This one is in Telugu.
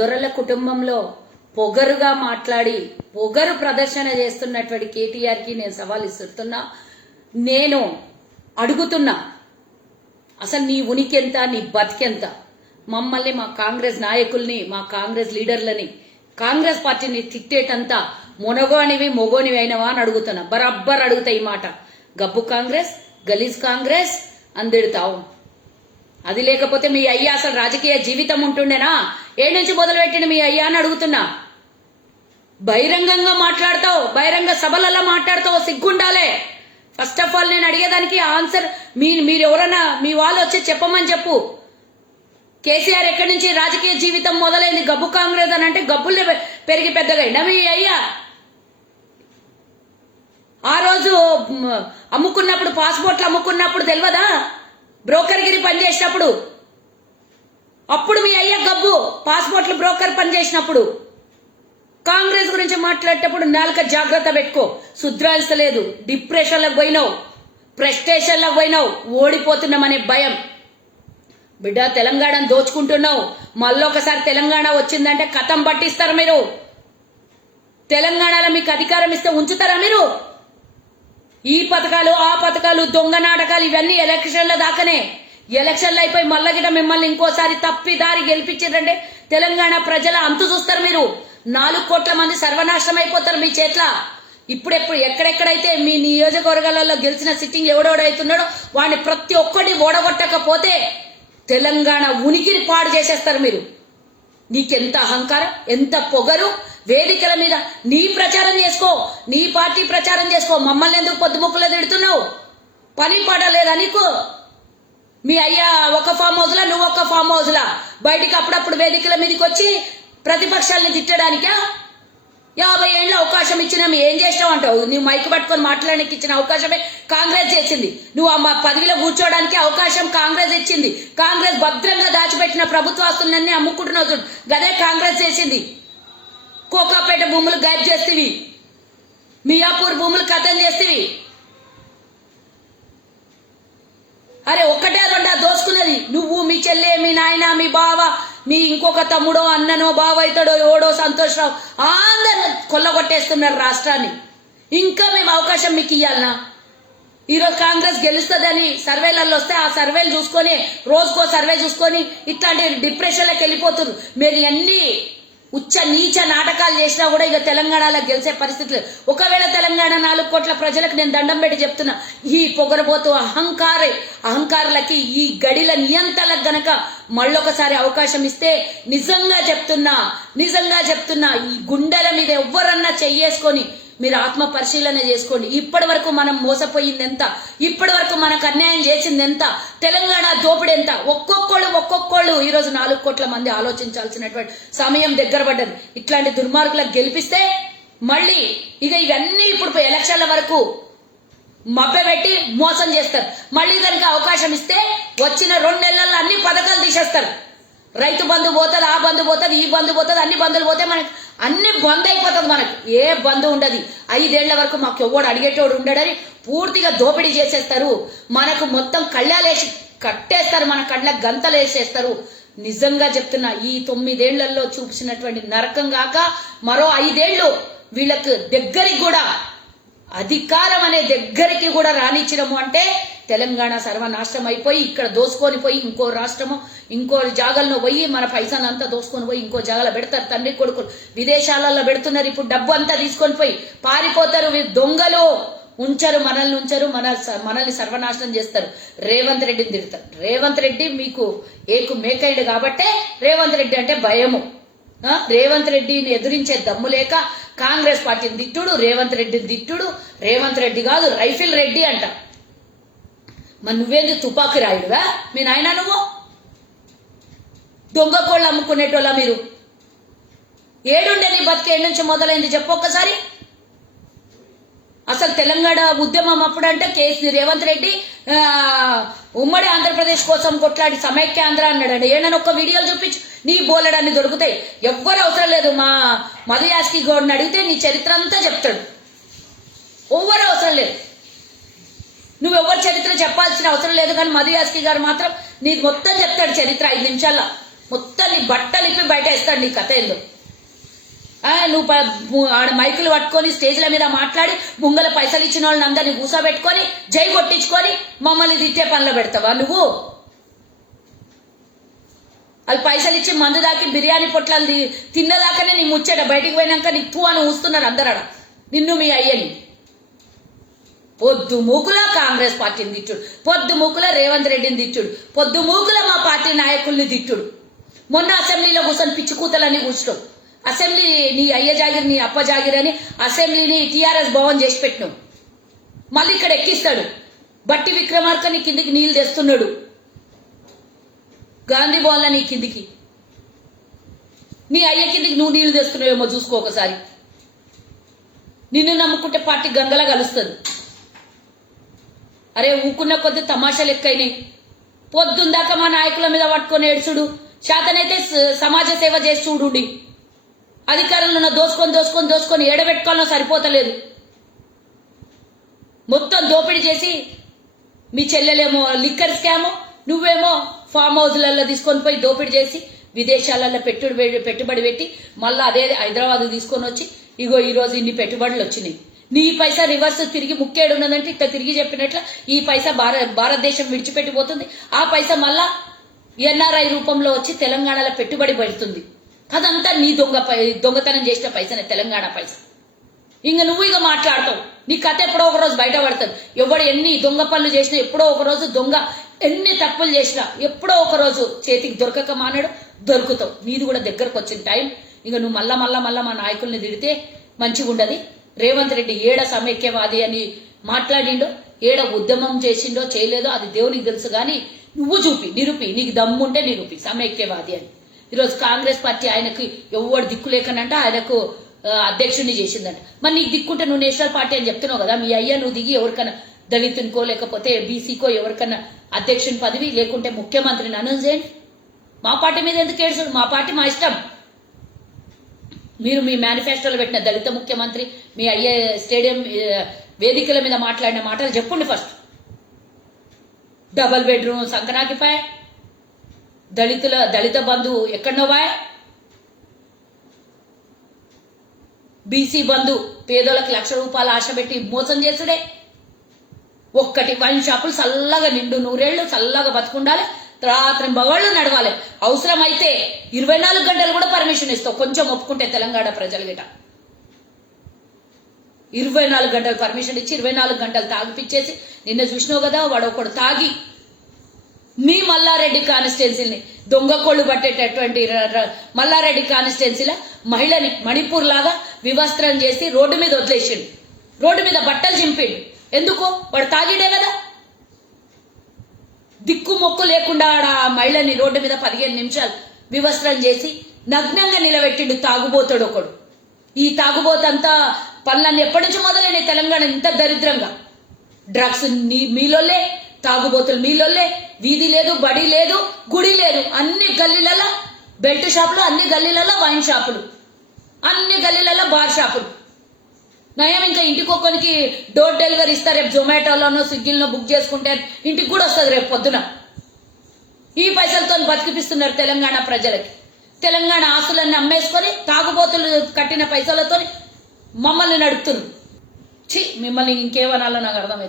దొరల కుటుంబంలో పొగరుగా మాట్లాడి పొగరు ప్రదర్శన చేస్తున్నటువంటి కేటీఆర్ కి నేను సవాల్ ఇస్తున్నా. నేను అడుగుతున్నా, అసలు నీ ఉనికి ఎంత, నీ బతికెంత? మమ్మల్ని, మా కాంగ్రెస్ నాయకుల్ని, మా కాంగ్రెస్ లీడర్లని, కాంగ్రెస్ పార్టీని తిట్టేటంతా మొనగోనివి మొగోనివి అయినవా అని అడుగుతున్నా. బరాబ్బర్ అడుగుతా ఈ మాట. గబ్బు కాంగ్రెస్, గలీజ్ కాంగ్రెస్ అందిడతావు. అది లేకపోతే మీ అయ్యా అసలు రాజకీయ జీవితం ఉంటుండేనా? ఏ నుంచి మొదలుపెట్టిన మీ అయ్యా అని అడుగుతున్నా. బహిరంగంగా మాట్లాడతావు, బహిరంగ సభలలో మాట్లాడతావు, సిగ్గుండాలే. ఫస్ట్ ఆఫ్ ఆల్ నేను అడిగేదానికి ఆన్సర్ మీరు ఎవరన్నా మీ వాళ్ళు వచ్చి చెప్పమని చెప్పు. కేసీఆర్ ఎక్కడి నుంచి రాజకీయ జీవితం మొదలైంది? గబ్బు కాంగ్రెస్ అని అంటే గబ్బుల్ని పెరిగి పెద్దగా మీ అయ్యా ఆ రోజు అమ్ముకున్నప్పుడు, పాస్పోర్ట్లు అమ్ముకున్నప్పుడు తెలియదా? బ్రోకర్ గిరి పనిచేసినప్పుడు అప్పుడు మీ అయ్యా గబ్బు. పాస్పోర్ట్లు బ్రోకర్ పనిచేసినప్పుడు కాంగ్రెస్ గురించి మాట్లాడేటప్పుడు నాలుక జాగ్రత్త పెట్టుకో. శుద్రాంచలేదు, డిప్రెషన్లకు పోయినావు, ప్రెస్టేషన్లకు పోయినావు, ఓడిపోతున్నామనే భయం. బిడ్డ తెలంగాణను దోచుకుంటున్నావు. మళ్ళొకసారి తెలంగాణ వచ్చిందంటే కథం పట్టిస్తారు మీరు. తెలంగాణలో మీకు అధికారం ఇస్తే ఉంచుతారా మీరు? ఈ పథకాలు, ఆ పథకాలు, దొంగ నాటకాలు ఇవన్నీ ఎలక్షన్ల దాకానే. ఎలక్షన్లు అయిపోయి మల్లగిట మిమ్మల్ని ఇంకోసారి తప్పి దారి గెలిపించారంటే తెలంగాణ ప్రజల అంతు చూస్తారు మీరు. 4 కోట్ల మంది సర్వనాశనం అయిపోతారు మీ చేట్ల. ఇప్పుడెప్పుడు ఎక్కడెక్కడైతే మీ నియోజకవర్గాలలో గెలిచిన సిట్టింగ్ ఎవడెవడైతున్నాడో వాడిని ప్రతి ఒక్కటి ఓడగొట్టకపోతే తెలంగాణ ఉనికిని పాడు చేసేస్తారు మీరు. నీకెంత అహంకారం, ఎంత పొగరు! వేదికల మీద నీ ప్రచారం చేసుకో, నీ పార్టీ ప్రచారం చేసుకో. మమ్మల్ని ఎందుకు పొద్దుముక్కులో తిడుతున్నావు? పని పాట లేదా నీకు? మీ అయ్యా ఒక ఫామ్ హౌస్ లా, నువ్వు ఒక ఫామ్ హౌస్ లా. బయటికి అప్పుడప్పుడు వేదికల మీదకి వచ్చి ప్రతిపక్షాలని తిట్టడానికా? 50 ఏళ్ళ అవకాశం ఇచ్చిన ఏం చేసినావు అంటావు? నువ్వు మైక్ పట్టుకొని మాట్లాడడానికి ఇచ్చిన అవకాశమే కాంగ్రెస్ చేసింది. నువ్వు ఆ పదవిలో కూర్చోడానికి అవకాశం కాంగ్రెస్ ఇచ్చింది. కాంగ్రెస్ భద్రంగా దాచిపెట్టిన ప్రభుత్వాస్తులన్నీ అమ్ముకుంటున్నావు. గదే కాంగ్రెస్ చేసింది. కోకాపేట భూములు గాయబ్ చేస్తేవి, మియాపూర్ భూములు కథం చేస్తేవి. అరే ఒక్కటే రెండా దోసుకున్నది నువ్వు, మీ చెల్లె, మీ నాయన, మీ బావ, మీ ఇంకొక తమ్ముడో, అన్ననో, బావ అవుతాడో, ఎవడో, సంతోషరావు, అందరూ కొల్లగొట్టేస్తున్నారు రాష్ట్రాన్ని. ఇంకా మేము అవకాశం మీకు ఇవ్వాలనా? ఈరోజు కాంగ్రెస్ గెలుస్తుందని సర్వేలలో వస్తే ఆ సర్వేలు చూసుకొని, రోజుకో సర్వే చూసుకొని ఇట్లాంటి డిప్రెషన్లకు వెళ్ళిపోతున్నారు. మీరు అన్ని ఉచ్చ నీచ నాటకాలు చేసినా కూడా ఇక తెలంగాణలో గెలిచే పరిస్థితి లేదు. ఒకవేళ తెలంగాణ 4 కోట్ల ప్రజలకు నేను దండం పెట్టి చెప్తున్నా, ఈ పొగరబోతు అహంకారులకి, ఈ గడిల నియంత్రణలకు గనక మళ్ళొకసారి అవకాశం ఇస్తే నిజంగా చెప్తున్నా ఈ గుండెల మీద ఎవ్వరన్నా చెయ్యేసుకొని మీరు ఆత్మ పరిశీలన చేసుకోండి. ఇప్పటి వరకు మనం మోసపోయింది ఎంత, ఇప్పటి వరకు మనకు అన్యాయం చేసింది ఎంత, తెలంగాణ దోపిడి ఎంత. ఒక్కొక్కళ్ళు ఈరోజు 4 కోట్ల మంది ఆలోచించాల్సినటువంటి సమయం దగ్గర పడ్డది. ఇట్లాంటి దుర్మార్గులకు గెలిపిస్తే మళ్ళీ ఇవన్నీ ఇప్పుడు ఎలక్షన్ల వరకు మభ్యపెట్టి మోసం చేస్తారు. మళ్ళీ దానికి అవకాశం ఇస్తే వచ్చిన 2 నెలల్లో అన్ని పథకాలు తీసేస్తారు. రైతు బంధు పోతుంది, ఆ బంధు పోతుంది, ఈ బంధు పోతుంది, అన్ని బంధులు పోతే మనకి అన్ని బంద్ అయిపోతుంది. మనకు ఏ బంధు ఉండదు. 5 ఏళ్ల వరకు మాకు ఎవడు అడిగేటోడు ఉండడని పూర్తిగా దోపిడీ చేసేస్తారు. మనకు మొత్తం కళ్ళాలేసి కట్టేస్తారు, మన కళ్ళకు గంతలు వేసేస్తారు. నిజంగా చెప్తున్నా, ఈ 9 ఏళ్లలో చూపించినటువంటి నరకం కాక మరో 5 ఏళ్లు వీళ్ళకు దగ్గరికి కూడా, అధికారం అనే దగ్గరికి కూడా రానిచ్చినము అంటే తెలంగాణ సర్వనాశనం అయిపోయి ఇక్కడ దోసుకొని పోయి ఇంకో రాష్ట్రము, ఇంకో జాగాలను పోయి మన పైసాను అంతా దోసుకొని పోయి ఇంకో జాగాలో పెడతారు. తండ్రి కొడుకులు విదేశాలలో పెడుతున్నారు. ఇప్పుడు డబ్బు అంతా తీసుకొని పోయి పారిపోతారు. దొంగలు మనల్ని సర్వనాశనం చేస్తారు. రేవంత్ రెడ్డిని తిడతారు. రేవంత్ రెడ్డి మీకు ఏకు మేకైండు కాబట్టే రేవంత్ రెడ్డి అంటే భయము. రేవంత్ రెడ్డిని ఎదిరించే దమ్ము లేక కాంగ్రెస్ పార్టీని తిట్టుడు, రేవంత్ రెడ్డిని తిట్టుడు. రేవంత్ రెడ్డి కాదు, రైఫిల్ రెడ్డి అంట. మరి నువ్వేంది తుపాకి రాయుడుగా? మీ నాయన నువ్వు దొంగ కోళ్ళు అమ్ముకునేటోళ్ళ మీరు? ఏడుండే నీ బతికేడు నుంచి మొదలైంది చెప్పు ఒక్కసారి. అసలు తెలంగాణ ఉద్యమం అప్పుడంటే రేవంత్ రెడ్డి ఉమ్మడి ఆంధ్రప్రదేశ్ కోసం కొట్లాడి సమైక్య ఆంధ్ర అన్నాడు. ఏమైనా ఒక్క వీడియోలు చూపించు, నీ బోలెడన్ని దొరుకుతాయి. ఎవ్వరు అవసరం లేదు. మా మధు యాస్కి గౌడ్ని అడిగితే నీ చరిత్ర అంతా చెప్తాడు. ఎవ్వరు అవసరం లేదు. నువ్వెవ్వరు చరిత్ర చెప్పాల్సిన అవసరం లేదు. కానీ మధు యాస్కి గారు మాత్రం నీకు మొత్తం చెప్తాడు చరిత్ర 5 నిమిషాల్లో. మొత్తం నీ బట్టలు ఇప్పి బయట వేస్తాడు నీ కథ ఏందో. నువ్వు ఆడ మైకులు పట్టుకొని స్టేజ్ల మీద మాట్లాడి ముంగల పైసలు ఇచ్చిన వాళ్ళని అందరినీ కూసబెట్టుకొని జై కొట్టించుకొని మమ్మల్ని తిట్టే పనులు పెడతావా నువ్వు? వాళ్ళు పైసలు ఇచ్చి మందు దాకి బిర్యానీ పొట్లాలు తిన్నదాకానే నీ ముచ్చట, బయటికి పోయినాక నీ తూ అని ఊస్తున్నారు అందరడ నిన్ను మీ అయ్యని. పొద్దు మూకుల కాంగ్రెస్ పార్టీని తిట్టుడు, పొద్దు మూకుల రేవంత్ రెడ్డిని తిట్టుడు, పొద్దు మూకుల మా పార్టీ నాయకుల్ని తిట్టుడు. మొన్న అసెంబ్లీలో కూర్చొని పిచ్చి కూతలన్నీ కూర్చోవు. అసెంబ్లీ నీ అయ్య జాగిరి నీ అప్ప జాగిరి అని అసెంబ్లీని టీఆర్ఎస్ భవన్ చేసి పెట్టినావు. మళ్ళీ ఇక్కడ ఎక్కిస్తాడు. బట్టి విక్రమార్క నీ కిందికి నీళ్లు తెస్తున్నాడు, గాంధీ భవన్లో నీ కిందికి. నీ అయ్య కిందికి నువ్వు నీళ్లు తెస్తున్నావేమో చూసుకో ఒకసారి. నిన్ను నమ్ముకుంటే పార్టీ గంగలా కలుస్తుంది. అరే ఊకున్న కొద్ది తమాషాలు ఎక్కువైనాయి. పొద్దుందాక మా నాయకుల మీద పట్టుకొని ఏడ్చుడు, శాతనైతే సమాజ సేవ చేసి చూడుండి. అధికారంలో దోసుకొని దోసుకొని దోసుకొని ఏడబెట్టుకోవాలో సరిపోతలేదు. మొత్తం దోపిడీ చేసి మీ చెల్లెలేమో లిక్కర్ స్కాము, నువ్వేమో ఫామ్ హౌస్లలో తీసుకొని పోయి దోపిడీ చేసి విదేశాలలో పెట్టుబడి పెట్టి మళ్ళీ అదే హైదరాబాద్ తీసుకొని వచ్చి ఇగో ఈరోజు ఇన్ని పెట్టుబడులు వచ్చినాయి. నీ పైసా రివర్స్ తిరిగి ముక్కేడు ఉన్నదంటే ఇట్లా తిరిగి చెప్పినట్ల ఈ పైసా భారతదేశం విడిచిపెట్టిపోతుంది. ఆ పైసా మళ్ళా ఎన్ఆర్ఐ రూపంలో వచ్చి తెలంగాణలో పెట్టుబడి పెడుతుంది. అదంతా నీ దొంగతనం చేసిన పైసనే, తెలంగాణ పైసా. ఇంక నువ్వు ఇక మాట్లాడతావు. నీ కథ ఎప్పుడో ఒక రోజు బయట పడుతుంది. ఎవడు ఎన్ని దొంగ పనులు చేసినా, ఎప్పుడో ఒక రోజు దొంగ ఎన్ని తప్పులు చేసినా ఎప్పుడో ఒక రోజు చేతికి దొరకక మానాడు దొరుకుతావు. నీది కూడా దగ్గరకు వచ్చిన టైం. ఇక నువ్వు మళ్ళా మా నాయకుల్ని తిడితే మంచిగా ఉండదు. రేవంత్ రెడ్డి ఏడ సమైక్యవాది అని మాట్లాడిండో, ఏడ ఉద్యమం చేసిండో చేయలేదో అది దేవునికి తెలుసు. కానీ నువ్వు నిరూపి, నీకు దమ్ముంటే నిరూపి సమైక్యవాది అని. ఈరోజు కాంగ్రెస్ పార్టీ ఆయనకు ఎవరు దిక్కు లేకనంట ఆయనకు అధ్యక్షుడిని చేసిందంట. మరి నీకు దిక్కుంటే నువ్వు నేషనల్ పార్టీ అని చెప్తున్నావు కదా. మీ అయ్యా నువ్వు దిగి ఎవరికన్నా దళితునికో లేకపోతే బీసీకో ఎవరికన్నా అధ్యక్షుని పదవి లేకుంటే ముఖ్యమంత్రిని అనౌన్స్ చేయండి. మా పార్టీ మీద ఎందుకు ఏడుచుడు? మా పార్టీ మా ఇష్టం. మీరు మీ మేనిఫెస్టోలో పెట్టిన దళిత ముఖ్యమంత్రి, మీ అయ్యే స్టేడియం వేదికల మీద మాట్లాడిన మాటలు చెప్పండి ఫస్ట్. డబల్ బెడ్రూమ్ సంకనాకిపాయ, దళిత బంధు ఎక్కడనో బాయ్, బీసీ బంధు పేదోళ్ళకి ₹1,00,000 ఆశ పెట్టి మోసం చేసుడే. ఒక్కటి వైన్ షాపులు చల్లగా నిండు నూరేళ్లు చల్లగా బతుకుండాలి, రాత్రి బగళ్ళు నడవాలి. అవసరమైతే 24 గంటలు కూడా పర్మిషన్ ఇస్తావు కొంచెం ఒప్పుకుంటే తెలంగాణ ప్రజలు గిట. 24 గంటలు పర్మిషన్ ఇచ్చి 24 గంటలు తాగిపిచ్చేసి నిన్న చూసినావు కదా, వాడు ఒకడు తాగి మీ మల్లారెడ్డి కాన్స్టిట్యున్సీని దొంగ కోళ్లు పట్టేటటువంటి మల్లారెడ్డి కాన్స్టిట్యున్సీలో మహిళని మణిపూర్ లాగా వివస్త్రం చేసి రోడ్డు మీద వదిలేసిండు, రోడ్డు మీద బట్టలు చింపిండు. ఎందుకు? వాడు తాగిడే కదా. దిక్కు మొక్కు లేకుండా ఆ మహిళని రోడ్డు మీద 15 నిమిషాలు వివస్త్రం చేసి నగ్నంగా నిలబెట్టిండు తాగుబోతాడు ఒకడు. ఈ తాగుబోతంతా పనులన్నీ ఎప్పటి నుంచి మొదలైన తెలంగాణ ఇంత దరిద్రంగా? డ్రగ్స్ మీలోలే, తాగుబోతులు మీలోలే, వీధి లేదు, బడి లేదు, గుడి లేదు, అన్ని గల్లీలలో బెల్ట్ షాపులు, అన్ని గల్లీలలో వైన్ షాపులు, అన్ని గల్లీలలో బార్ షాపులు. నయం ఇంకా ఇంటికి ఒక్కరికి డోర్ డెలివరీ ఇస్తారు. రేపు జొమాటోలోనో స్విగ్గీలో బుక్ చేసుకుంటే ఇంటికి కూడా వస్తుంది రేపు పొద్దున. ఈ పైసలతో బతికిపిస్తున్నారు తెలంగాణ ప్రజలకి. తెలంగాణ ఆస్తులన్నీ అమ్మేసుకొని తాగుబోతులు కట్టిన పైసలతో మమ్మల్ని నడుపుతున్నారు. మిమ్మల్ని ఇంకేమనాలో నాకు అర్థమవుతుంది.